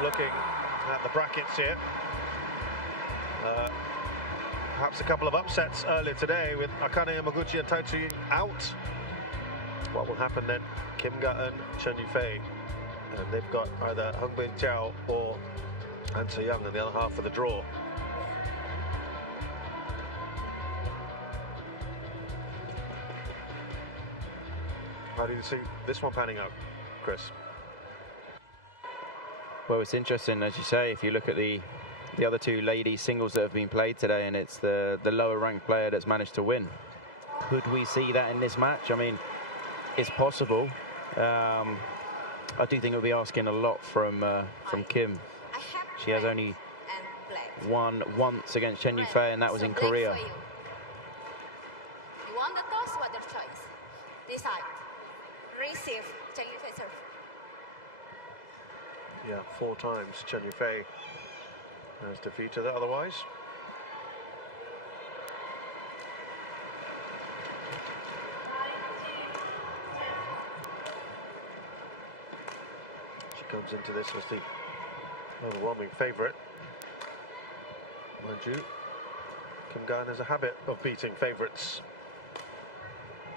Just looking at the brackets here. Perhaps a couple of upsets earlier today with Akane Yamaguchi and Tai Tzu out. What will happen then? Kim Ga Eun, Chen Yu Fei. And they've got either Hung Bin Jiao or An Se Young in the other half of the draw. How do you see this one panning out, Chris? Well, it's interesting, as you say, if you look at the other two ladies singles that have been played today, and it's the lower ranked player that's managed to win. Could we see that in this match? I mean, it's possible. I do think it'll be asking a lot from Kim. She has only won once against Chen Yu Fei, and that was in Korea. You want the toss? What's your choice? Decide. Receive Chen Yu Fei serve. Yeah, 4 times Chen Yu Fei has defeated her otherwise. She comes into this as the overwhelming favourite. Mind you, Kim Ga Eun has a habit of beating favourites.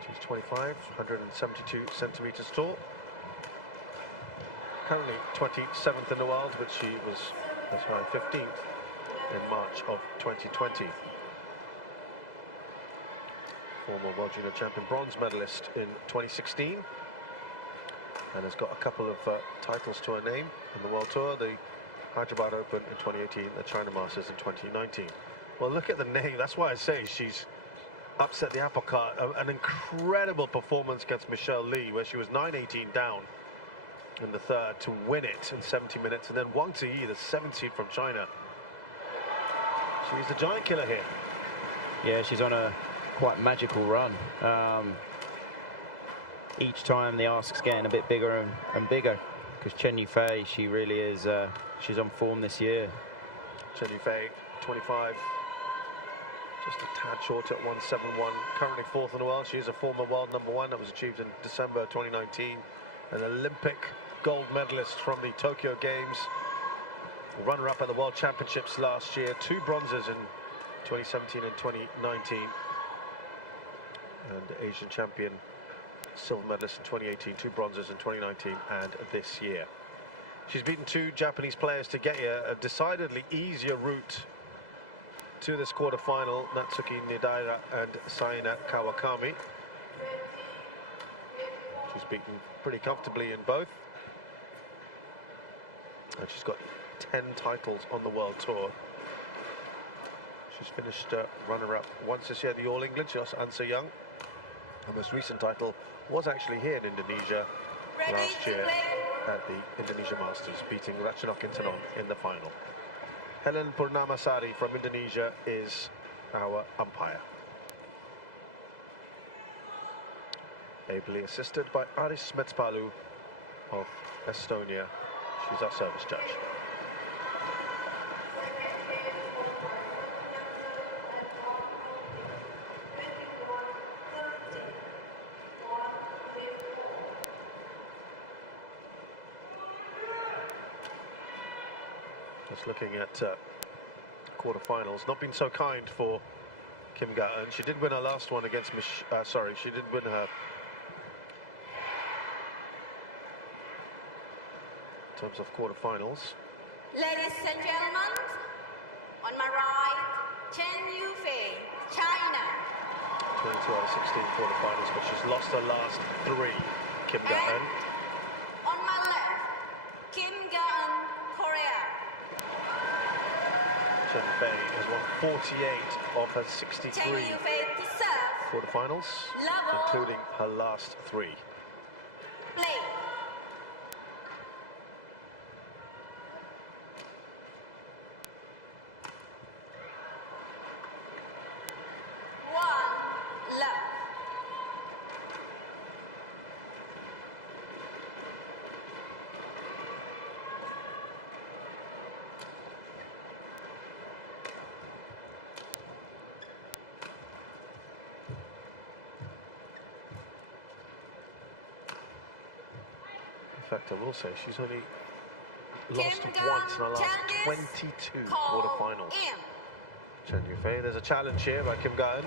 She's 25, 172 centimetres tall. Currently 27th in the world, but she was as high 15th in March of 2020. Former World Junior Champion, bronze medalist in 2016, and has got a couple of titles to her name in the World Tour, the Hyderabad Open in 2018, the China Masters in 2019. Well, look at the name. That's why I say she's upset the apple cart. An incredible performance against Michelle Lee, where she was 9-18 down in the third to win it in 70 minutes, and then Wang Ziyi, the 7th seed from China. She's the giant killer here. Yeah, she's on a quite magical run. Each time the ask's getting a bit bigger and bigger, because Chen Yu Fei, she really is, she's on form this year. Chen Yu Fei, 25, just a tad short at 171, currently 4th in the world. She is a former world #1 that was achieved in December 2019. An Olympic gold medalist from the Tokyo Games, runner-up at the World Championships last year, 2 bronzes in 2017 and 2019, and Asian champion, silver medalist in 2018, 2 bronzes in 2019 and this year. She's beaten 2 Japanese players to get here, a decidedly easier route to this quarterfinal, Natsuki Nidaira and Saina Kawakami. She's beaten pretty comfortably in both, and she's got 10 titles on the World Tour. She's finished runner-up once this year, the All England. She lost An Se Young. Her most recent title was actually here in Indonesia last year at the Indonesia Masters, beating Ratchanok Intanon in the final. Helen Purnamasari from Indonesia is our umpire, ably assisted by Aris Metspalu of Estonia. She's our service judge. Just looking at quarterfinals, not been so kind for Kim Ga Eun. She did win her last one against she did win her in terms of quarterfinals. Ladies and gentlemen, on my right, Chen Yu Fei, China. 22 out of 16 quarterfinals, but she's lost her last 3, Kim Ga Eun. On my left, Kim Ga Eun, Korea. Chen Yu Fei has won 48 of her 63 Chen Yu Fei to serve. quarterfinals, including her last 3. Play. In fact, I will say she's only lost once in the last 22 quarterfinals. Chen Yu Fei, there's a challenge here by Ga Eun.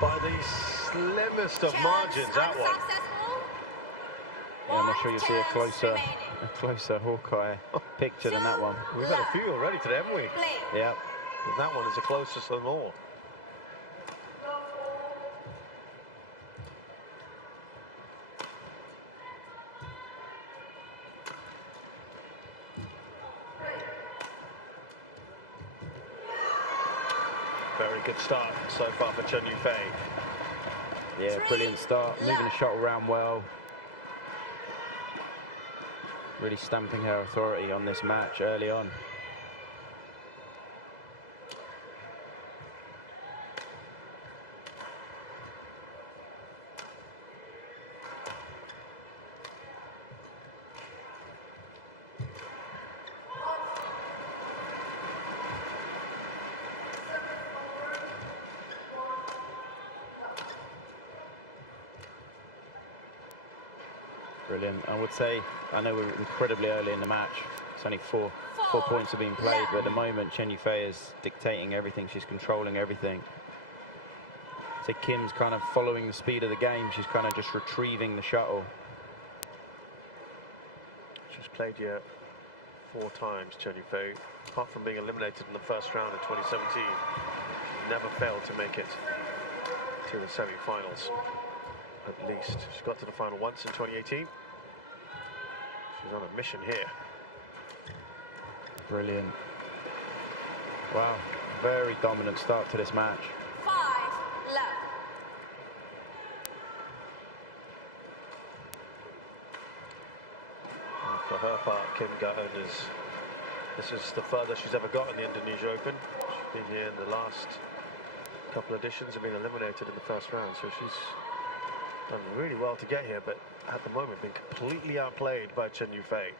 By the slimmest of margins, that one. Yeah, I'm not sure you'll see a closer Hawkeye picture than that one. We've had a few already today, haven't we? Yeah. But that one is the closest of them all. Very good start so far for Chen Yu Fei. Yeah, brilliant start, moving the shuttle around well. Really stamping her authority on this match early on. Brilliant. I would say, I know we're incredibly early in the match. It's only four points have been played, but at the moment Chen Yu Fei is dictating everything. She's controlling everything. So Kim's kind of following the speed of the game. She's kind of just retrieving the shuttle. She's played here 4 times, Chen Yu Fei. Apart from being eliminated in the first round in 2017, she's never failed to make it to the semi-finals. At least she's got to the final once in 2018. She's on a mission here. Brilliant. Wow, very dominant start to this match. 5 love. And for her part, Ga Eun this is the furthest she's ever got in the Indonesia Open. She's been here in the last couple of editions and been eliminated in the first round, so she's done really well to get here, but at the moment been completely outplayed by Chen Yu Fei.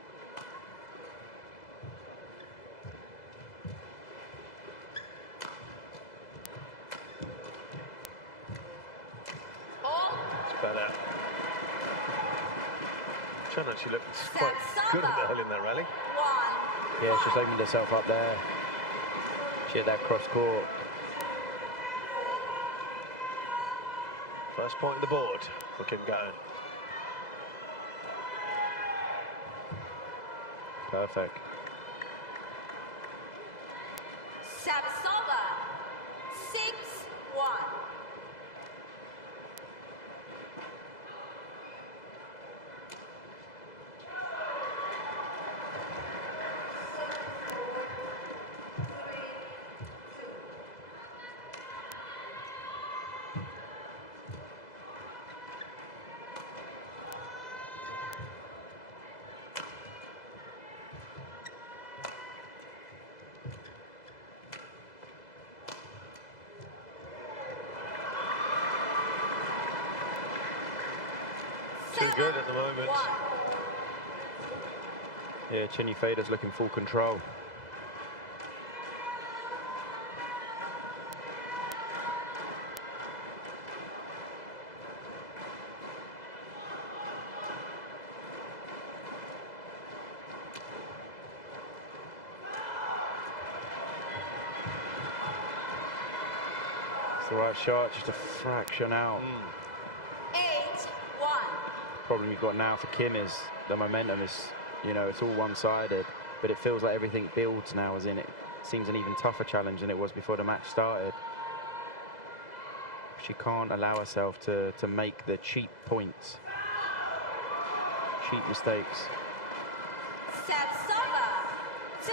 It's better. Chen actually looked quite good early in that rally. Yeah, she's opened herself up there. She hit that cross court. First point on the board for Ga Eun. Perfect. Sabsova, 6-1. Too good at the moment. Yeah, Chen Yu Fei is looking full control. It's the right shot, just a fraction out. 8-1. Problem you've got now for Kim is the momentum is, you know, it's all one-sided, but it feels like everything builds now, as in it seems an even tougher challenge than it was before the match started. She can't allow herself to make the cheap points, cheap mistakes. Sabsova, 2-8.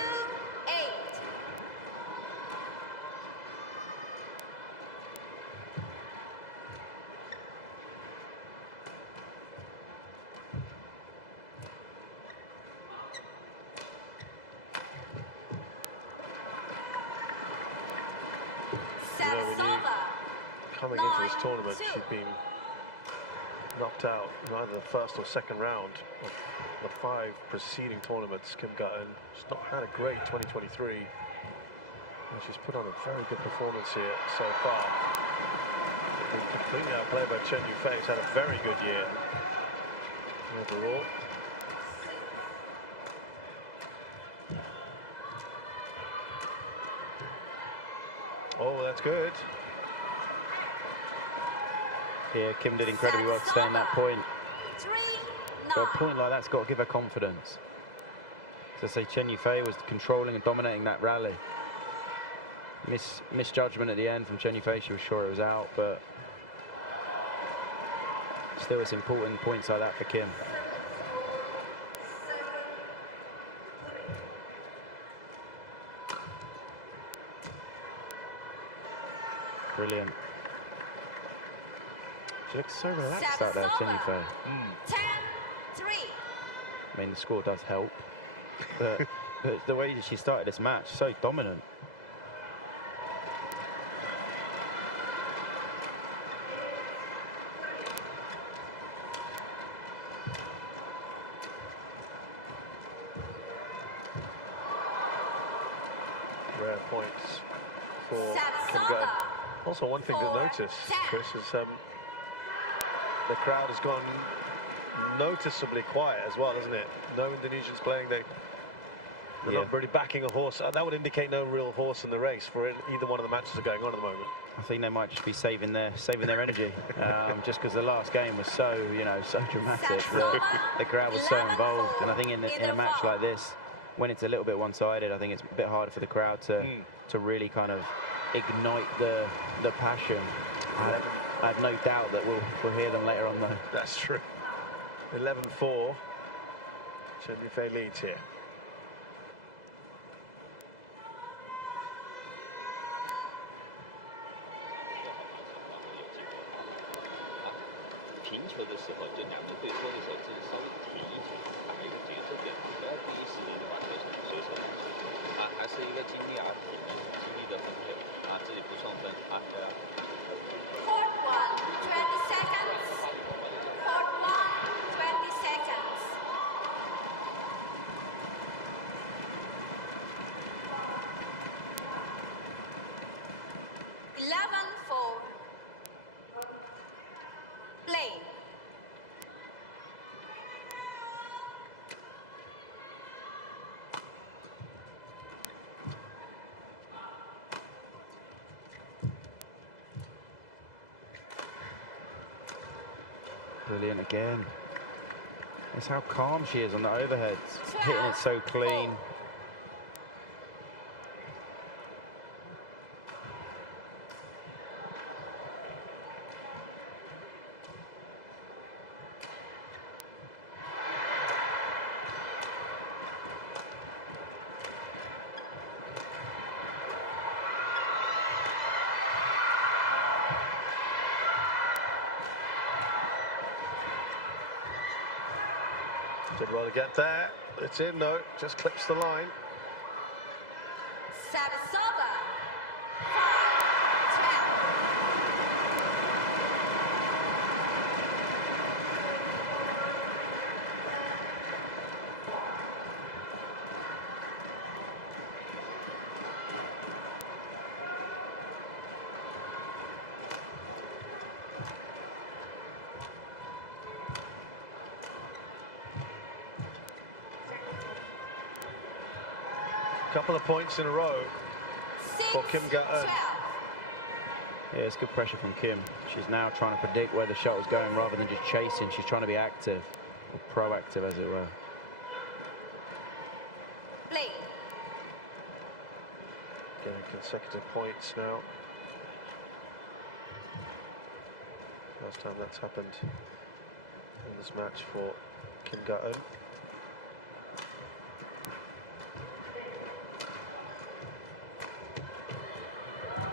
coming into this tournament, she'd been knocked out in either the first or second round of the 5 preceding tournaments. Kim Ga Eun, she's not had a great 2023, and she's put on a very good performance here so far. Been completely outplayed by Chen Yu Fei, who's had a very good year overall. Oh, that's good. Yeah, Kim did incredibly well to stay on that point. But a point like that's got to give her confidence. As I say, Chen Yu Fei was controlling and dominating that rally. Misjudgment at the end from Chen Yu Fei. She was sure it was out, but still it's important points like that for Kim. Brilliant. She looks so relaxed out there, Chen Yu Fei. 10-3. I mean, the score does help, but the way that she started this match, so dominant. Rare points for Kim Ga Eun. Also, one thing to notice, Chris, is the crowd has gone noticeably quiet as well, isn't it? No Indonesians playing. They're not really backing a horse. That would indicate no real horse in the race for either one of the matches are going on at the moment. I think they might just be saving their energy, just because the last game was so so dramatic. The crowd was so involved, and I think in a match like this, when it's a little bit one-sided, I think it's a bit harder for the crowd to really kind of ignite the passion. I have no doubt that we'll hear them later on though. That's true. 11-4. Chen Yu Fei leads here. Court 1, 20 seconds. Court 1, 20 seconds. Play. Brilliant again. That's how calm she is on the overheads. Hitting it so clean. Did well to get there. It's in, though. Just clips the line. Service over. 5-12. Couple of points in a row for Kim Ga Eun. Yeah, it's good pressure from Kim. She's now trying to predict where the shot was going rather than just chasing. She's trying to be active, or proactive as it were. Play. Getting consecutive points now. Last time that's happened in this match for Kim Ga Eun.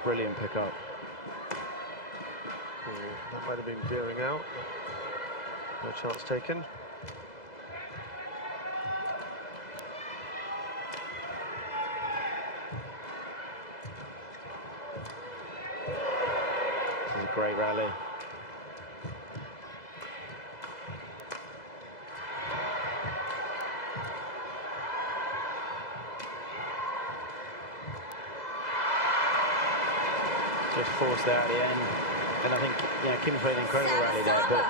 Brilliant pickup. That might have been veering out. No chance taken. This is a great rally. Just forced out at the end. And I think, Kim played an incredible rally there, but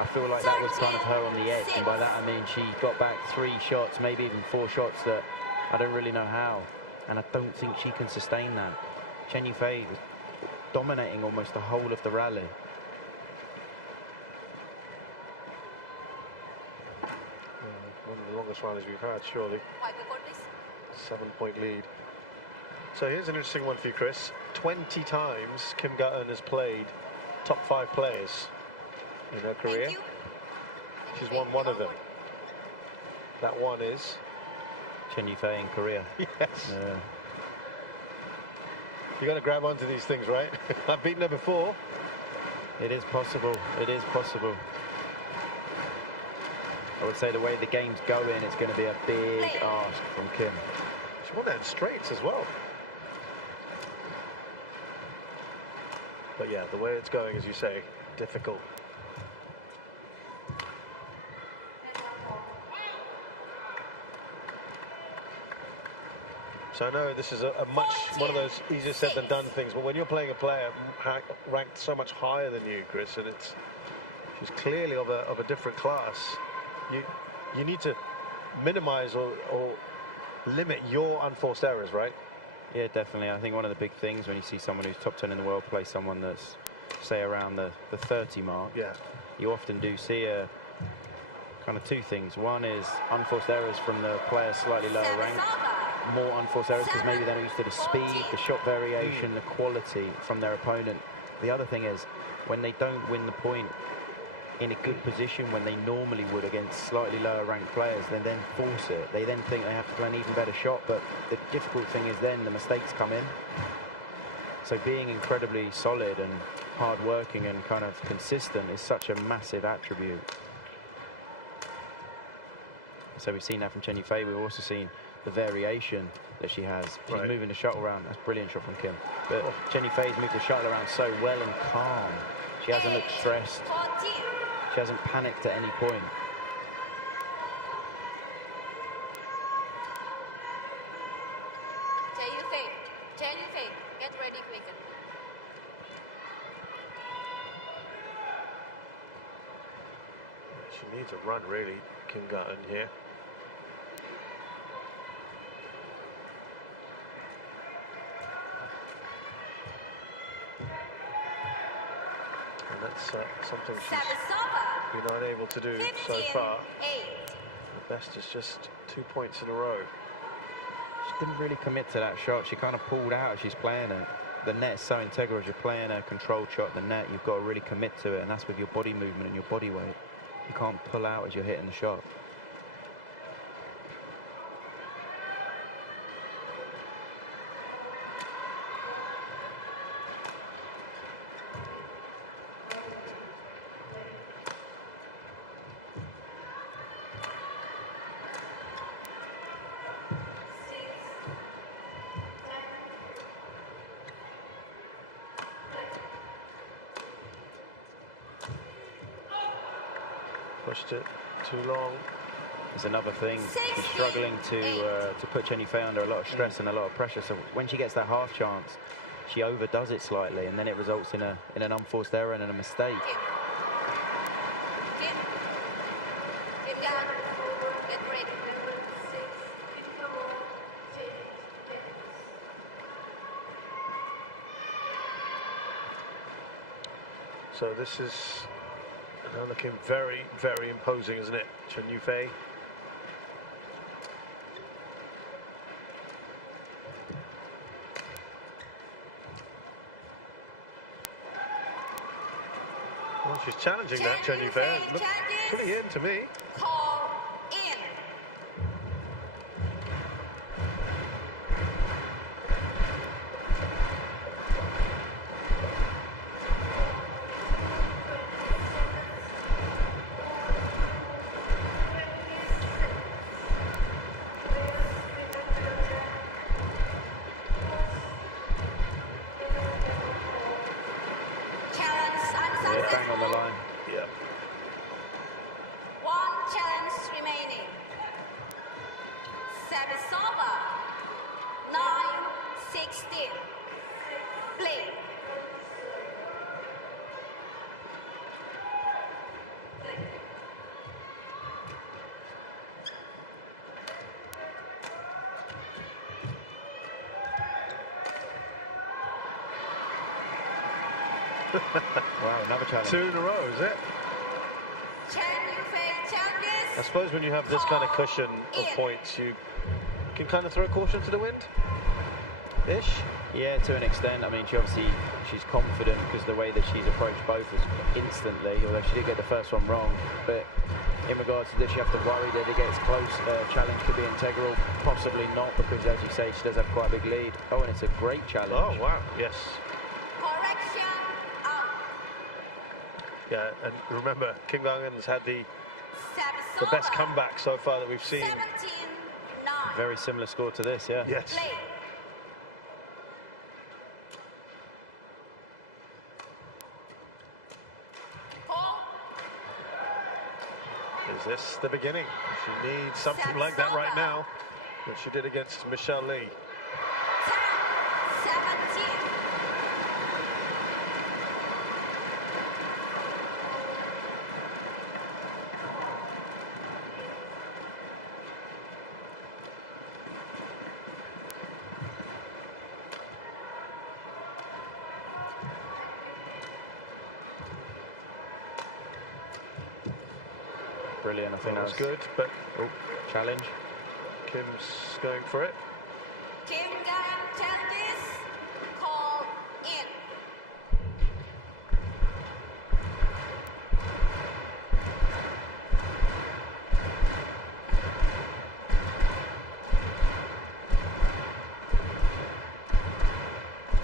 I feel like that was kind of her on the edge. And by that, I mean she got back 3 shots, maybe even 4 shots that I don't really know how. And I don't think she can sustain that. Chen Yu Fei was dominating almost the whole of the rally. One of the longest rallies we've had, surely. 7-point lead. So here's an interesting one for you, Chris. 20 times Kim Ga Eun has played top 5 players in her career. She's won 1 of them. That one is Chen Yu Fei in Korea. Yes. Yeah. You got to grab onto these things, right? I've beaten her before. It is possible. It is possible. I would say the way the game's going, it's going to be a big ask from Kim. She won that in straights as well. But yeah, the way it's going, as you say, difficult. So I know this is one of those easier said than done things, but when you're playing a player ranked so much higher than you, Chris, and she's clearly of a different class, you need to minimize or limit your unforced errors, right? Yeah, definitely. I think one of the big things when you see someone who's top 10 in the world play someone that's, say, around the 30 mark, yeah, you often do see a kind of 2 things. One is unforced errors from the players slightly lower ranked. More unforced errors because maybe they're not used to the speed, the shot variation, the quality from their opponent. The other thing is when they don't win the point in a good position when they normally would against slightly lower ranked players, they then force it. They then think they have to play an even better shot, but the difficult thing is then the mistakes come in. So being incredibly solid and hard working and kind of consistent is such a massive attribute. So we've seen that from Chen Yu Fei. We've also seen the variation that she has. She's moving the shuttle around. That's a brilliant shot from Kim. But Chen Yu Fei's moved the shuttle around so well and calm. She hasn't looked stressed. She hasn't panicked at any point. Chen Yu Fei, get ready quicker. She needs a run, really, Kim Ga Eun here. And that's something she's been unable to do so far. The best is just 2 points in a row. She didn't really commit to that shot. She kind of pulled out as she's playing it. The net is so integral as you're playing a controlled shot. The net, you've got to really commit to it, and that's with your body movement and your body weight. You can't pull out as you're hitting the shot. Pushed it too long. There's another thing. She's struggling to put Chen Yu Fei under a lot of stress and a lot of pressure. So when she gets that half chance, she overdoes it slightly, and then it results in an unforced error and a mistake. So this is now looking very, very imposing, isn't it? Chen Yu Fei. Well, she's challenging that, Chen Yu Fei. Looks pretty in to me. Call in. Challenge Yeah, bang on the line. Yeah. One challenge remaining. Service over. 9-16. Play. Wow, another challenge. 2 in a row, is it? Chen Yu Fei challenges. I suppose when you have this kind of cushion of points, you can kind of throw caution to the wind-ish. Yeah, to an extent. I mean, she's confident because the way that she's approached both is instantly, although she did get the first one wrong. But in regards to this, you have to worry that it gets close. Challenge could be integral, possibly not, because as you say, she does have quite a big lead. Oh, and it's a great challenge. Oh, wow, yes. Correction out. Yeah, and remember, Kim Ga Eun's had the Service best over. comeback so far that we've seen. 17-9. Very similar score to this, yeah. Yes. Play. Is this the beginning? She needs something like that right now, that she did against Michelle Lee. 10-17. Brilliant, I think That was that's good, but challenge. Kim's going for it. Kim Ga Eun challenges. Call in.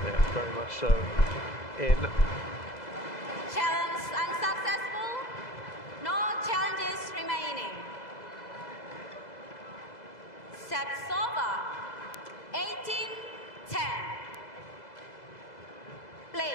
Yeah, very much so. In. Challenge unsuccessful. No challenges remaining. Service over. 18-10. Play.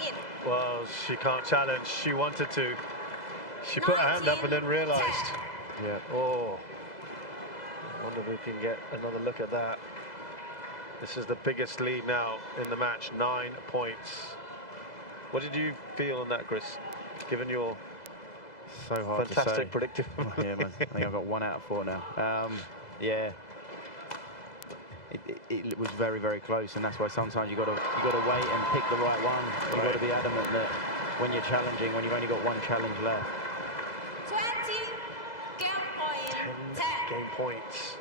In. Well, she can't challenge. She wanted to. She put her hand up and then realized. Yeah. Oh. I wonder if we can get another look at that. This is the biggest lead now in the match, 9 points. What did you feel on that, Chris? Given your So hard to say. fantastic predictive. Yeah, man, I think I've got 1 out of 4 now. Yeah, it was very, very close, and that's why sometimes you got to wait and pick the right one. You've got to be adamant that when you're challenging, when you've only got 1 challenge left. 20. Game point. 10 game points.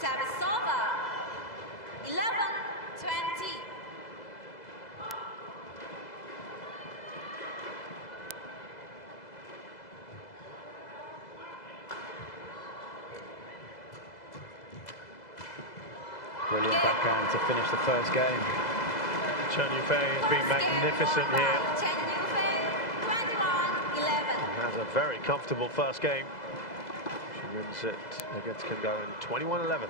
Service over. 11-20. Brilliant backhand to finish the first game. Chen Yu Fei has been magnificent here. Chen Yu Fei, 21-11. Has a very comfortable first game. She wins it against Kim Ga Eun, 21-11.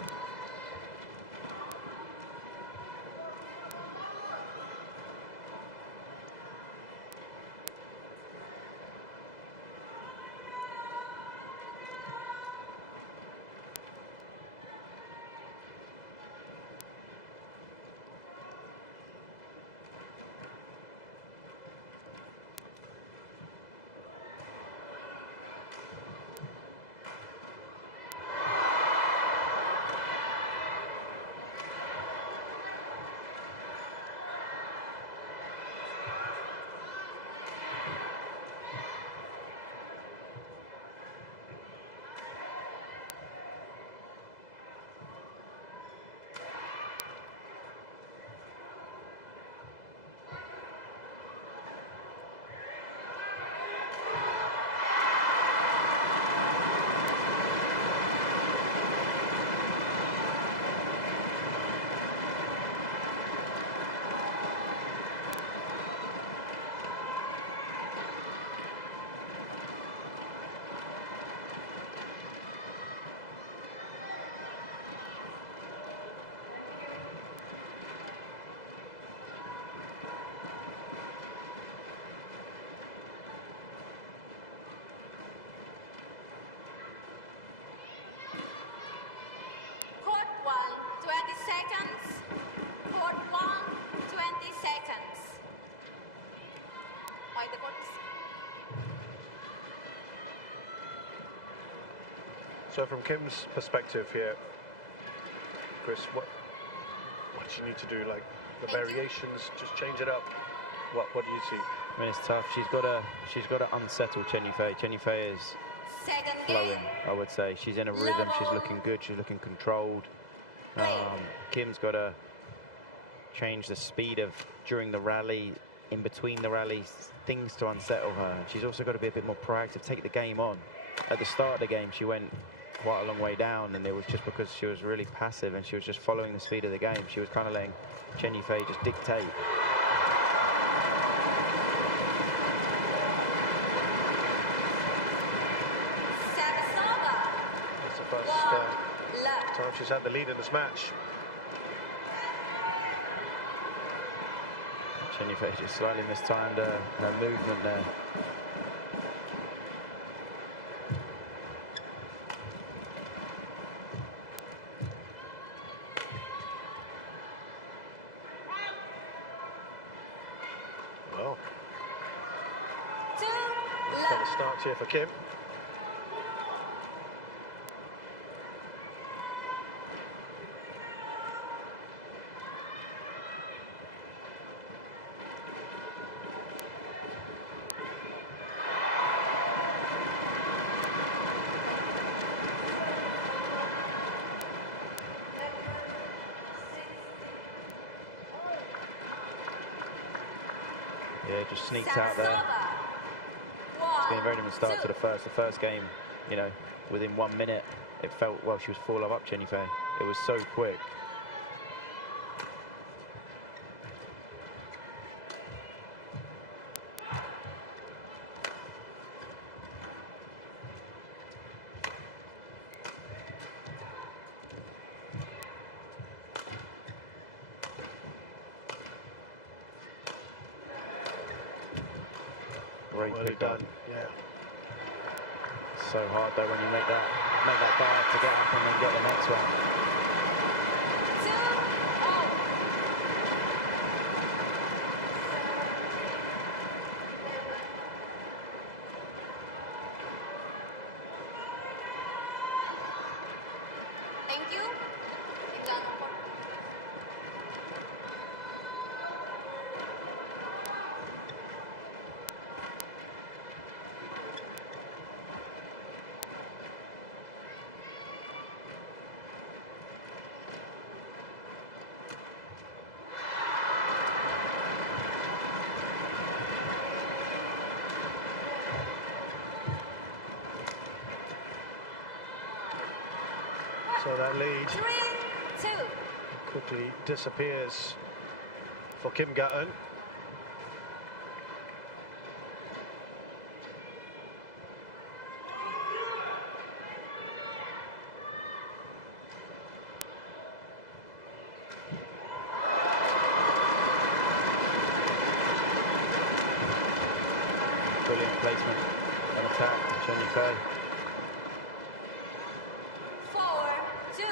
by the courts. So from Kim's perspective here, Chris, what does she need to do? Like the variations, just change it up. What do you see? I mean, it's tough. She's got to unsettle Chen Yu Fei. Chen Yu Fei is Second flowing, game. I would say. She's in a rhythm. She's looking good. She's looking controlled. Kim's got to change the speed of during the rally, in between the rallies, things to unsettle her. She's also got to be a bit more proactive, take the game on. At the start of the game, she went quite a long way down, and it was just because she was really passive and she was just following the speed of the game. She was kind of letting Chen Yu Fei just dictate. That's the first time she's had the lead in this match. Chen Yu Fei just slightly mistimed her movement there. Well, got a start here for Kim. Yeah, just sneaked out there. It's been a very different start to the first game, you know, within 1 minute, it felt, well, she was 4 love up, Chen Yu Fei. It was so quick. Great Well pick done, up. yeah. So hard though when you make that dive to get up and then get the next one. Thank you. So that lead 3-2. quickly disappears for Kim Ga Eun. Brilliant placement and attack from Chen Yu Fei. 4-2.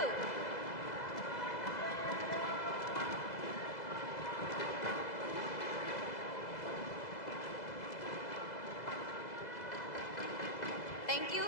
Thank you.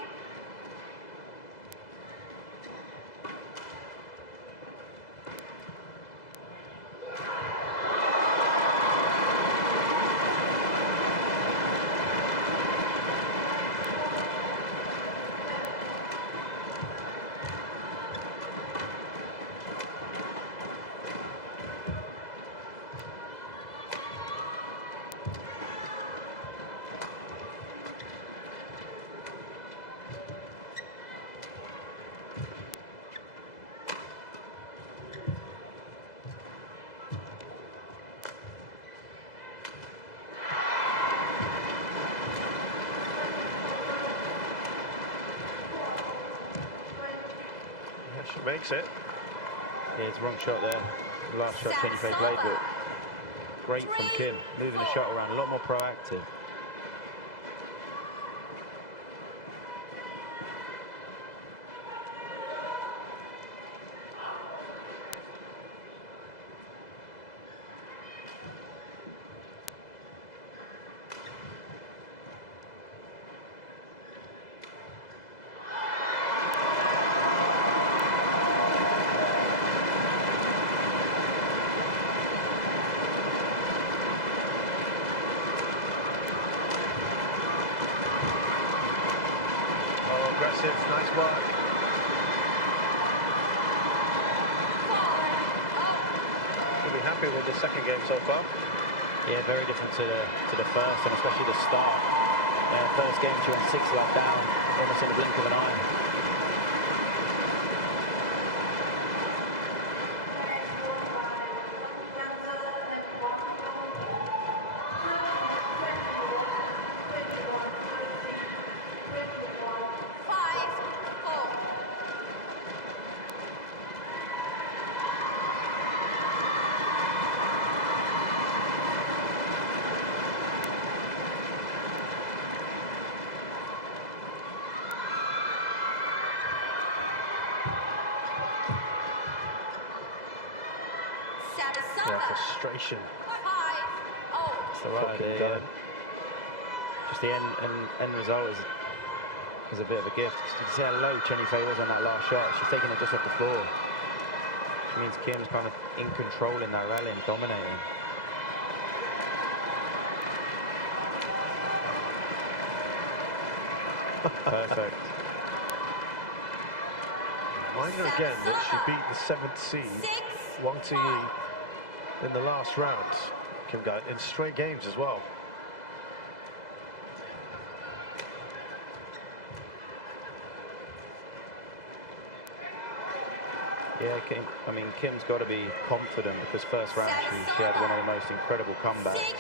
She makes it. Yeah, it's the wrong shot there. The last shot Chen Yu Fei played, but great from Kim. Moving the shot around, a lot more proactive. impressive. Nice work. We'll be happy with the second game so far. Yeah, very different to the first, and especially the start. First game, she went 6 love down, almost in the blink of an eye. Yeah, frustration. That's the right idea. Yeah. Just the end result is a bit of a gift. You can see how low Chen Yu Fei was on that last shot. She's taking it just off the floor. Which means Kim's kind of in control in that rally and dominating. Perfect. Reminder again that she beat the 7th seed, Wang Ziyi, in the last round. Kim Ga in straight games as well. Yeah, Kim's got to be confident because first round she had one of the most incredible comebacks.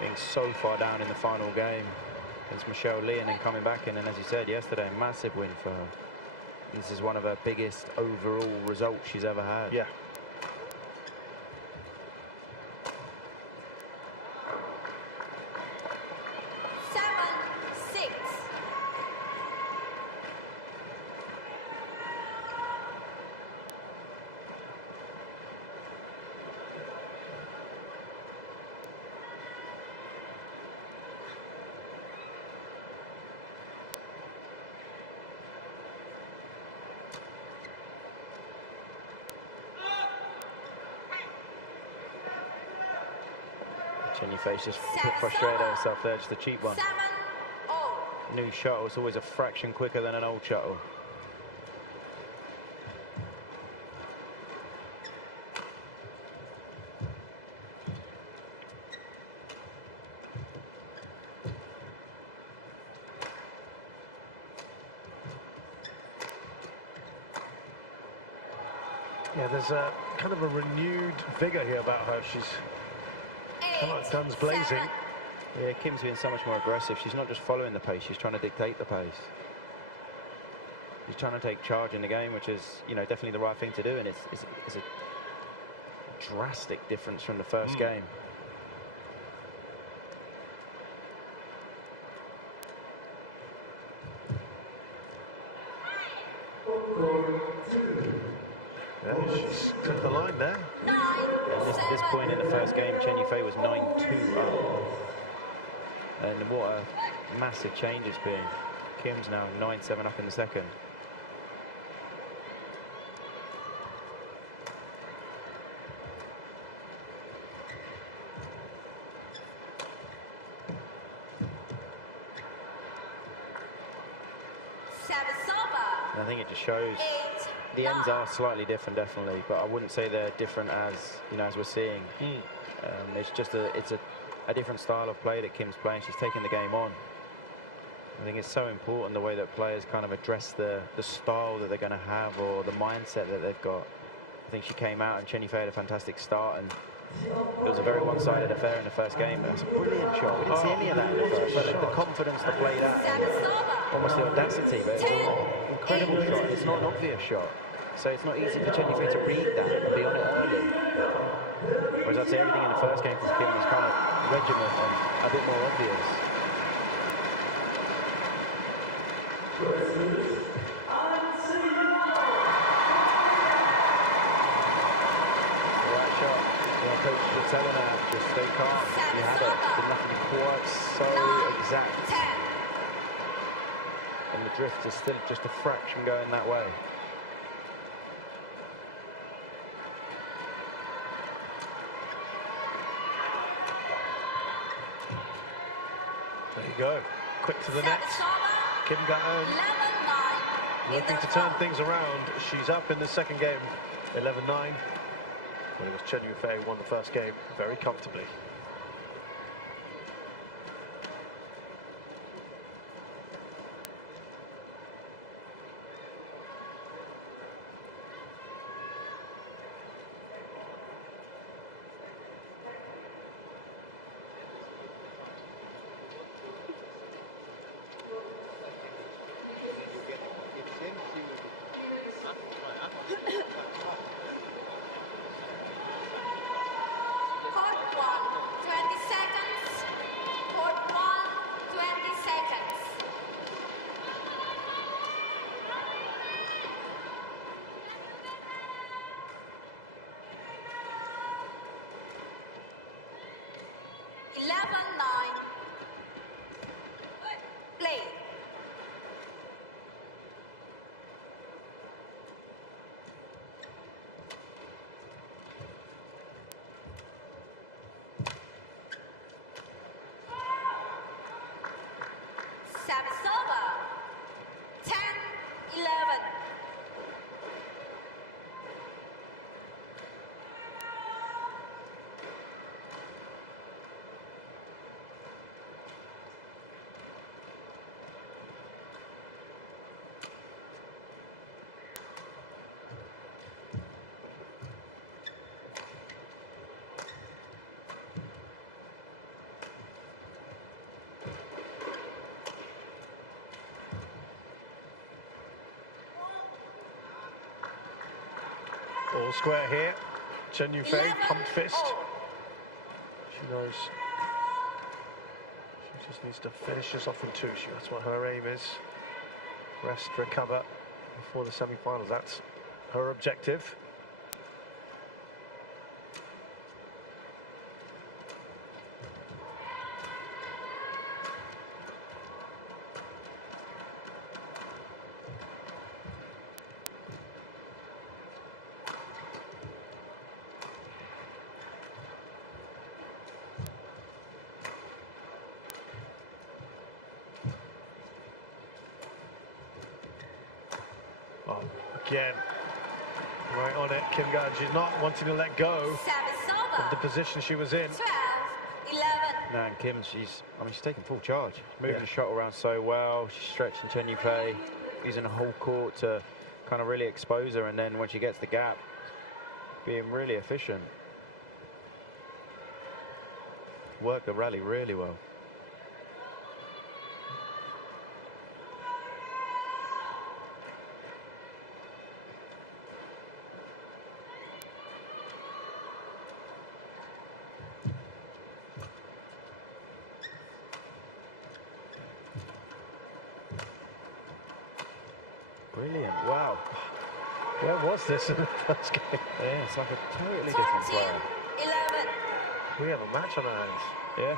Being so far down in the final game against Michelle Lee and then coming back in, and as you said yesterday, a massive win for her. This is one of her biggest overall results she's ever had. Yeah. Chen Yu Fei's just frustrated herself there, just a cheap one. New shuttle, it's always a fraction quicker than an old shuttle. Yeah, there's a kind of a renewed vigor here about her. She's come out guns blazing. Yeah, Kim's being so much more aggressive. She's not just following the pace, she's trying to dictate the pace. She's trying to take charge in the game, which is, you know, definitely the right thing to do, and it's a drastic difference from the first game. Yeah, she's took the line there. At this point in the first game, Chen Yu Fei was 9-2 up. And what a massive change it's been. Kim's now 9-7 up in the second. And I think it just shows the ends are slightly different, definitely, but I wouldn't say they're different as, you know, as we're seeing. It's just a different style of play that Kim's playing. She's taking the game on. I think it's so important the way that players kind of address the style that they're going to have or the mindset that they've got. I think she came out and Chen Yu Fei had a fantastic start, and it was a very one-sided affair in the first game. It was a brilliant shot. We didn't see any of that in the first, but the confidence to play that, and almost the audacity, but it's an incredible shot. It's not an obvious shot. So it's not easy for Chen Yu Fei to read that and be on it early. Whereas I'd say everything in the first game from Kim was kind of regiment and a bit more obvious. Right shot. Yeah, coach was telling her, just stay calm. You had it. Did nothing quite so exact. And the drift is still just a fraction going that way. There you go. Quick to the net. Kim Ga Eun 11-9. looking to turn things around. She's up in the second game, 11-9. When it was Chen Yu Fei won the first game very comfortably. Play. Service over. 10-11. All square here. Chen Yu Fei, pumped fist. She knows she just needs to finish this off in two. That's what her aim is. Rest, recover before the semi-finals. That's her objective. Oh, again, right on it, Kim Ga. She's not wanting to let go of the position she was in. 12-11. No, and Kim, she's taking full charge. Moving the shot around so well. She's stretching Chen Yu Fei, using the whole court to kind of really expose her. And then when she gets the gap, being really efficient. Worked the rally really well. Brilliant, wow. Where was this in the first game? Yeah, it's like a totally different player. 11. We have a match on our hands. Yeah.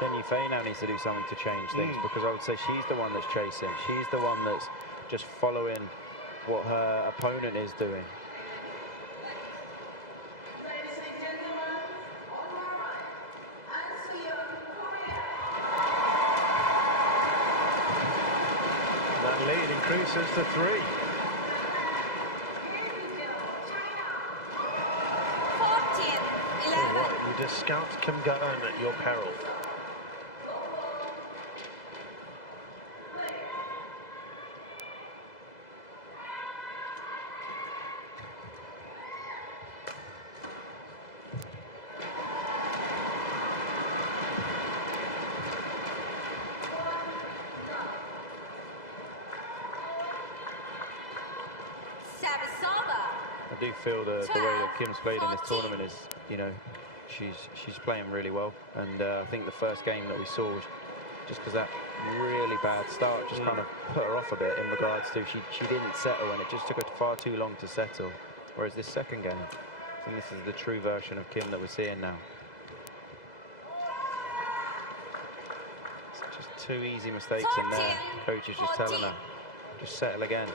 Chen Yu Fei now needs to do something to change things, because I would say she's the one that's chasing. She's the one that's just following what her opponent is doing. That lead increases to 3. 14-11. You discount Kim Ga Eun at your peril. I do feel the way that Kim's played in this tournament is, you know, she's playing really well, and I think the first game that we saw was just because that really bad start just kind of put her off a bit in regards to she didn't settle, and it just took her far too long to settle. Whereas this second game, I think this is the true version of Kim that we're seeing now. It's just 2 easy mistakes in there. Coach is just telling her, just settle again.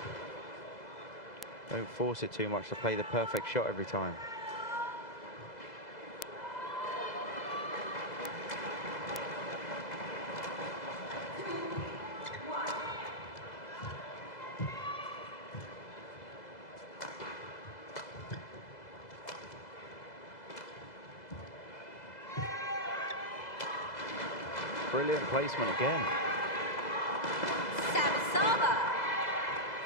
Don't force it too much to play the perfect shot every time. Brilliant placement again. Service over.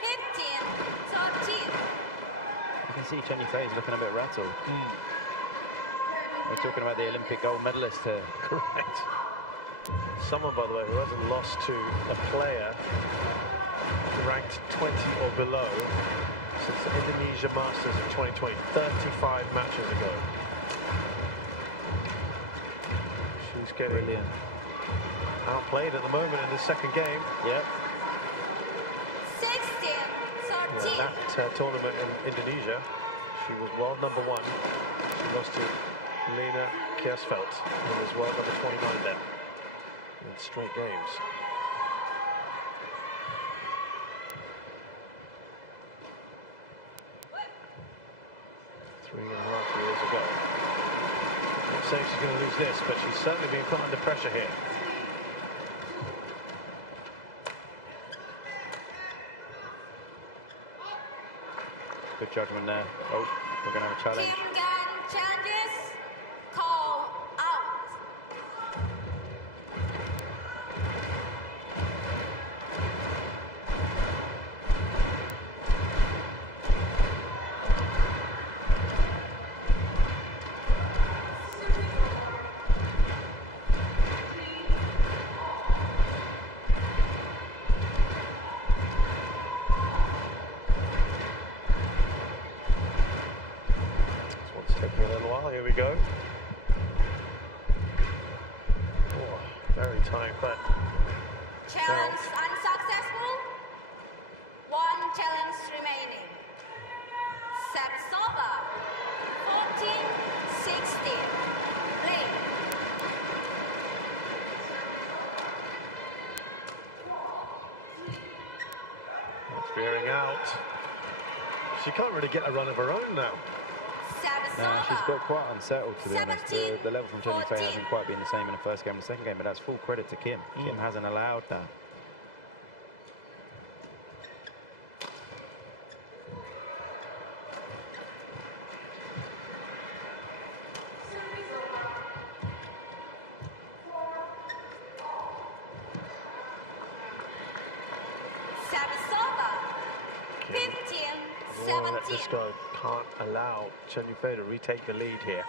15-13. You can see Chen Yu Fei is looking a bit rattled. We're talking about the Olympic gold medalist here. Correct. Someone, by the way, who hasn't lost to a player ranked 20 or below since the Indonesia Masters in 2020, 35 matches ago. She's getting Brilliant. outplayed at the moment in the second game. Yep. 16-13. Yeah, that tournament in Indonesia, she was world number 1. She lost to Lena Kiersfeldt, who was world number 29 then in straight games. Three and a half years ago. I'm not saying she's going to lose this, but she's certainly being put under pressure here. Good judgment there. Oh, we're going to have a challenge. Kim Gan challenges. Call out. Taking a little while. Here we go. Oh, very tight, but Challenge unsuccessful. 1 challenge remaining. Service over. 14-16. Play. veering out. She can't really get a run of her own now. No, she's got quite unsettled, to be honest. The level from Chen Yu Fei hasn't quite been the same in the first game and the second game, but that's full credit to Kim. Kim hasn't allowed that. Let this go. Can't allow Chen Yu Fei to retake the lead here.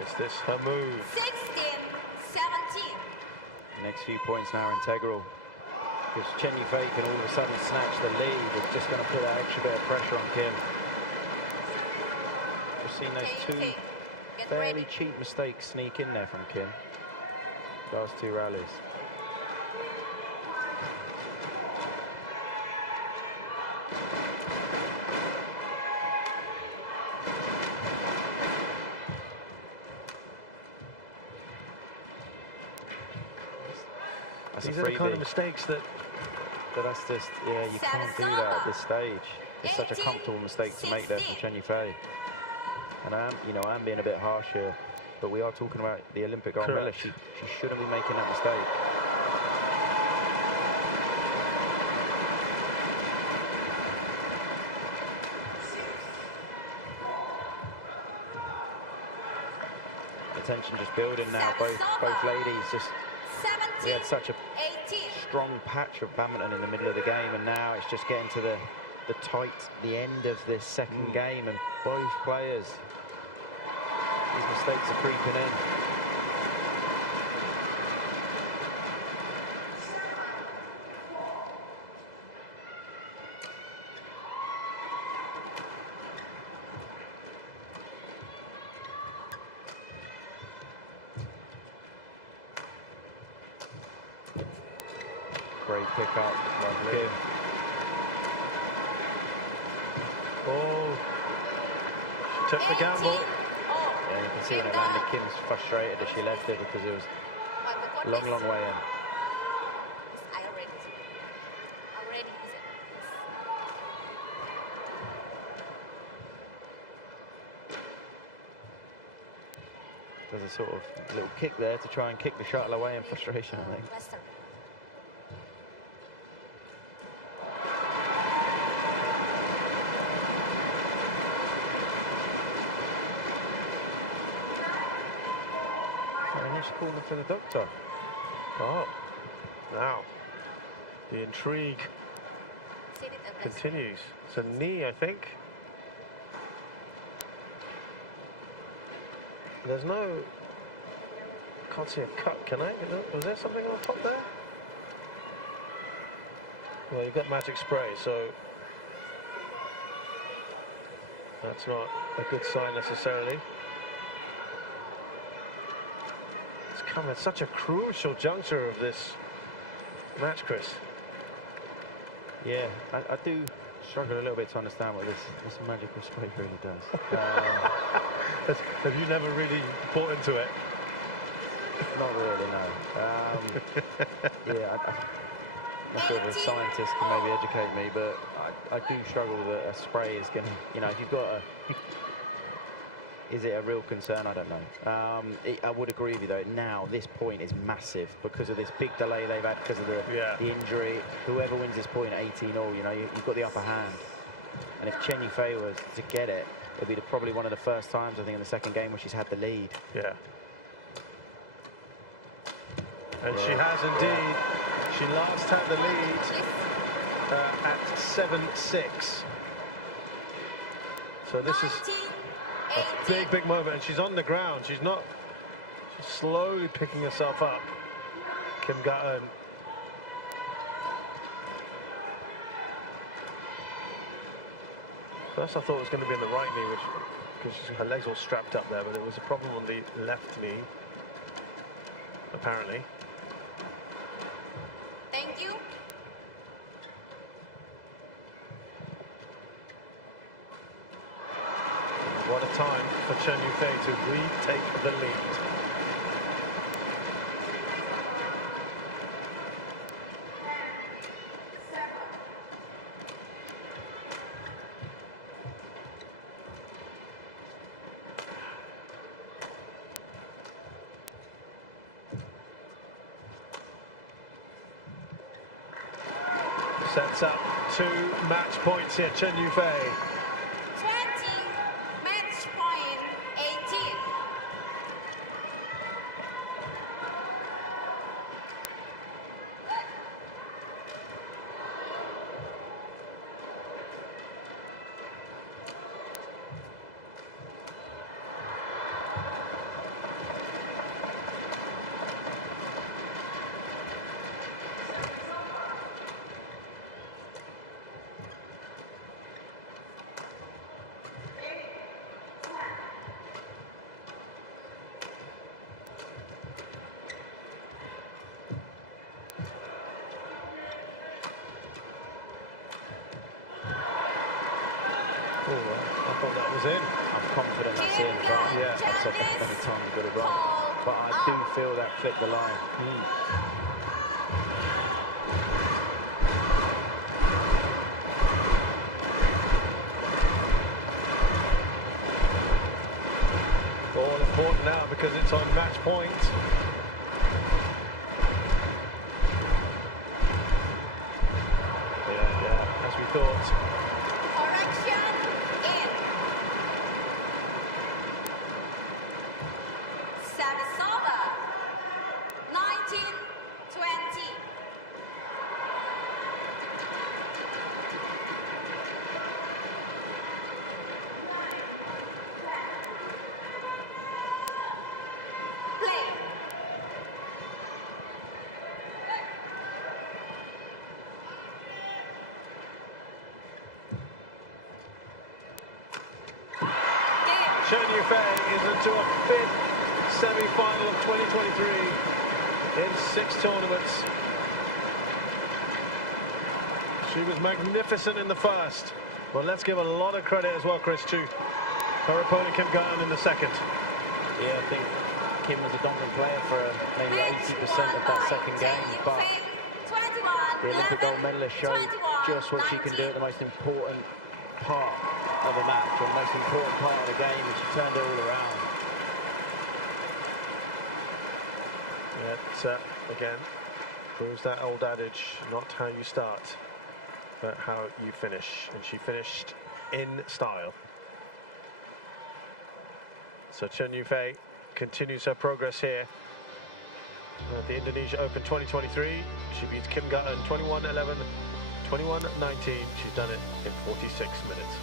Is this her move? 16-17. The next few points now are integral, because Chen Yu Fei can all of a sudden snatch the lead. It's just going to put that extra bit of pressure on Kim. Just seen those two fairly cheap mistakes sneak in there from Kim. Last two rallies. These are the kind of mistakes that... But that's just, yeah, you can't do that at this stage. It's such a comfortable mistake to make there from Chen Yu Fei. And I'm being a bit harsh here, but we are talking about the Olympic gold medalist. She shouldn't be making that mistake. The tension just building now. Both ladies just... We had such a strong patch of badminton in the middle of the game, and now it's just getting to the end of this second game, and both players, these mistakes are creeping in. Great pick up, lovely. Oh, she took the gamble. Yeah, you can see when it landed, Kim's frustrated that she left it because it was a long, long way in. There's a sort of little kick there to try and kick the shuttle away in frustration, I think. Initial corner for the doctor. Oh, now the intrigue continues. It's a knee, I think. There's no, can't see a cut, can I? Was there something on top there? Well, you've got magic spray, so that's not a good sign necessarily. It's come at such a crucial juncture of this match, Chris. Yeah, I do struggle a little bit to understand what this magical spray really does. Have you never really bought into it? Not really, no. Yeah, I'm not sure if a scientist can maybe educate me, but I do struggle that a spray is going to, you know, if you've got a... Is it a real concern? I don't know. I would agree with you, though. Now, this point is massive because of this big delay they've had because of the injury. Whoever wins this point at 18-all, you know, you've got the upper hand. And if Chen Yu Fei was to get it, it'll be probably one of the first times, I think, in the second game where she's had the lead. Yeah. And she has indeed. She last had the lead at 7-6. So this is a big, big moment, and she's on the ground. She's not. She's slowly picking herself up. Ga Eun. First, I thought it was going to be in the right knee, because her legs all strapped up there, but it was a problem on the left knee, apparently. Thank you. What a time for Chen Yu Fei to retake the lead. Sets up 2 match points here, Chen Yu Fei. 20, match point 18. Oh, I thought that was in. I'm confident that's in, but Yeah. I've said that many times, got it wrong. But I do feel that flipped the line. All important now because it's on match point. Yeah, as we thought. Correction in. Service over. 19-20. Play. Chen Yu Fei is into a 5th semi-final of 2023 in 6 tournaments. She was magnificent in the first, but let's give a lot of credit as well, Chris, to her opponent Ga Eun in the second. Yeah, I think Kim was a dominant player for maybe 80% of that second game, but the Olympic gold medalist showed just what she can do at the most important part of a match, or the most important part of the game, and she turned it all around. That, again, proves that old adage, not how you start, but how you finish. And she finished in style. So Chen Yu Fei continues her progress here at the Indonesia Open 2023. She beats Ga Eun 21-11, 21-19. She's done it in 46 minutes.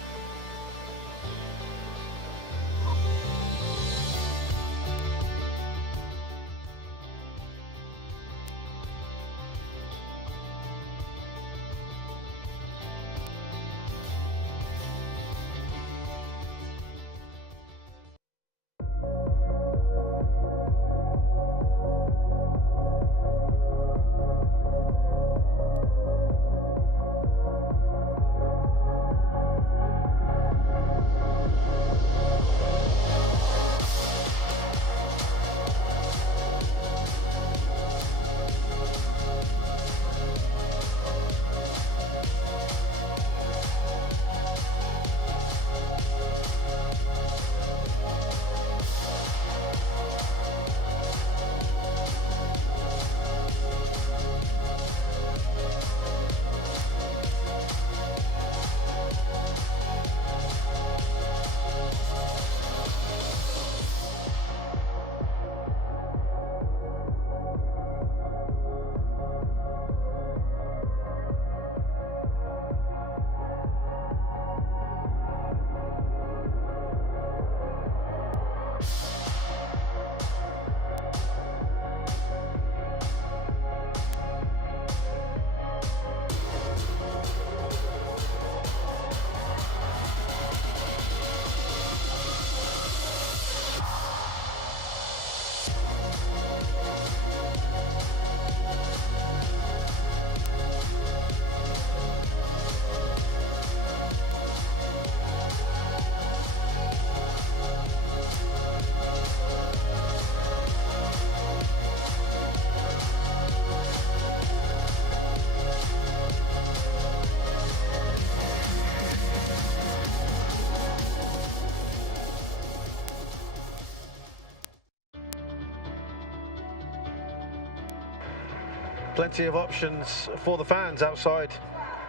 Plenty of options for the fans outside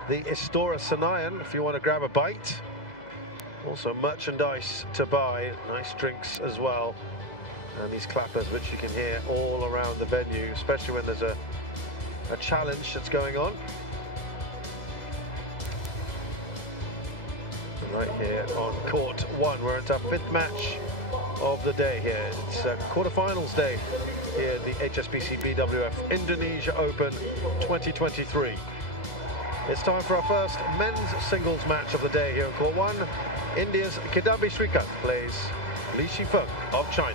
the Istora Senayan if you want to grab a bite. Also merchandise to buy, nice drinks as well. And these clappers which you can hear all around the venue, especially when there's a challenge that's going on. And right here on court 1, we're at our 5th match of the day here. It's quarterfinals day here at the HSBC BWF Indonesia Open 2023. It's time for our first men's singles match of the day here on court 1. India's Kidambi Srikanth plays Li Shifeng of China.